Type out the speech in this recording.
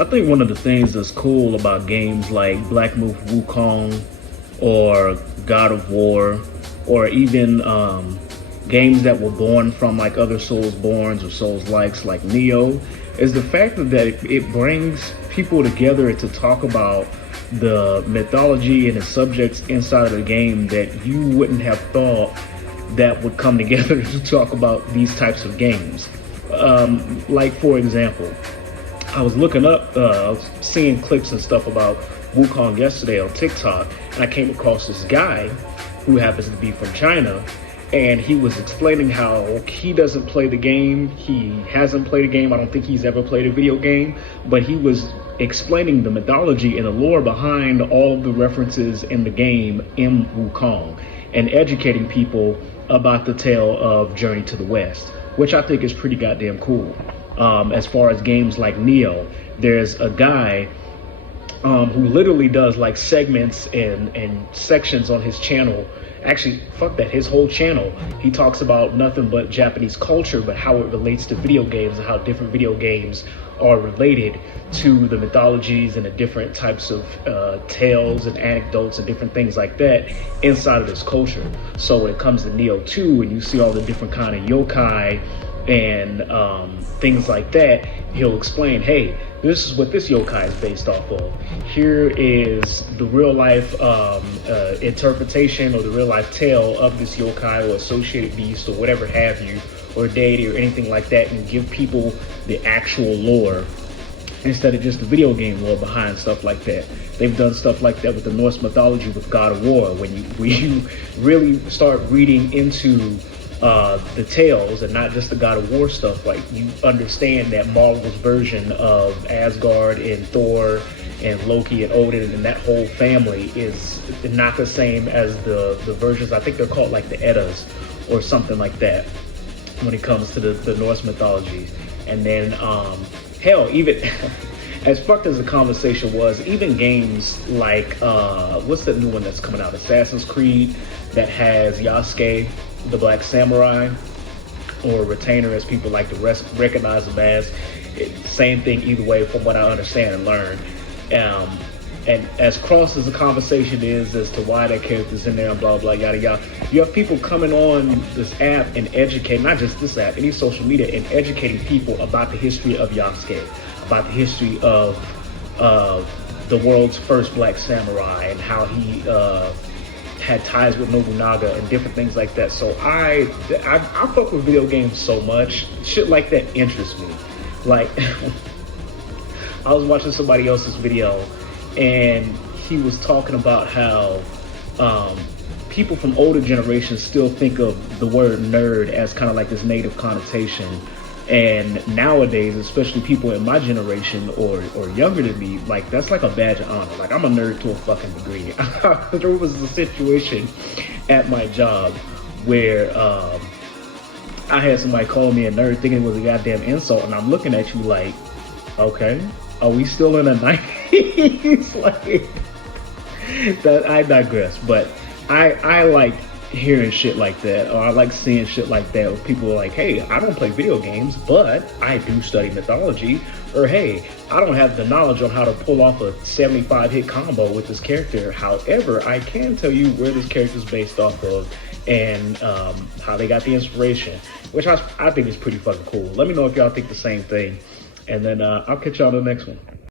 I think one of the things that's cool about games like Black Myth Wukong or God of War, or even games that were born from like other Soulsborns or Souls likes like Neo, is the fact that it brings people together to talk about the mythology and the subjects inside of the game that you wouldn't have thought that would come together to talk about these types of games. Like for example, I was looking up, I was seeing clips and stuff about Wukong yesterday on TikTok, and I came across this guy who happens to be from China, and he was explaining how he doesn't play the game. He hasn't played a game. I don't think he's ever played a video game, but he was explaining the mythology and the lore behind all of the references in the game in Wukong and educating people about the tale of Journey to the West, which I think is pretty goddamn cool. As far as games like Neo, there's a guy who literally does like segments and sections on his channel. Actually, fuck that, his whole channel. He talks about nothing but Japanese culture, but how it relates to video games and how different video games are related to the mythologies and the different types of tales and anecdotes and different things like that inside of this culture. So when it comes to Neo 2 and you see all the different kind of yokai and things like that, he'll explain, hey, this is what this yokai is based off of. Here is the real life interpretation or the real life tale of this yokai or associated beast or whatever have you, or deity or anything like that, and give people the actual lore instead of just the video game lore behind stuff like that. They've done stuff like that with the Norse mythology with God of War. When you really start reading into the tales and not just the God of War stuff, like you understand that Marvel's version of Asgard and Thor and Loki and Odin and that whole family is not the same as the versions. I think they're called like the Eddas or something like that when it comes to the Norse mythology. And then hell, even as fucked as the conversation was, even games like what's the new one that's coming out, Assassin's Creed, that has Yasuke the Black Samurai, or Retainer as people like to recognize him as. Same thing either way from what I understand and learn. And as cross as the conversation is as to why that character's in there and blah blah yada yada, you have people coming on this app and educating, not just this app, any social media, and educating people about the history of Yasuke, about the history of the world's first Black Samurai and how he had ties with Nobunaga and different things like that. So I fuck with video games so much. Shit like that interests me. Like I was watching somebody else's video and he was talking about how people from older generations still think of the word nerd as kind of like this negative connotation. And nowadays, especially people in my generation or younger than me, like that's like a badge of honor. Like I'm a nerd to a fucking degree. There was a situation at my job where I had somebody call me a nerd thinking it was a goddamn insult, and I'm looking at you like, okay, are we still in the 90s? Like that. I digress, but I like hearing shit like that, or I like seeing shit like that where people are like, hey, I don't play video games, but I do study mythology, or hey, I don't have the knowledge on how to pull off a 75 hit combo with this character. However, I can tell you where this character is based off of and how they got the inspiration, which I think is pretty fucking cool. Let me know if y'all think the same thing, and then I'll catch y'all on the next one.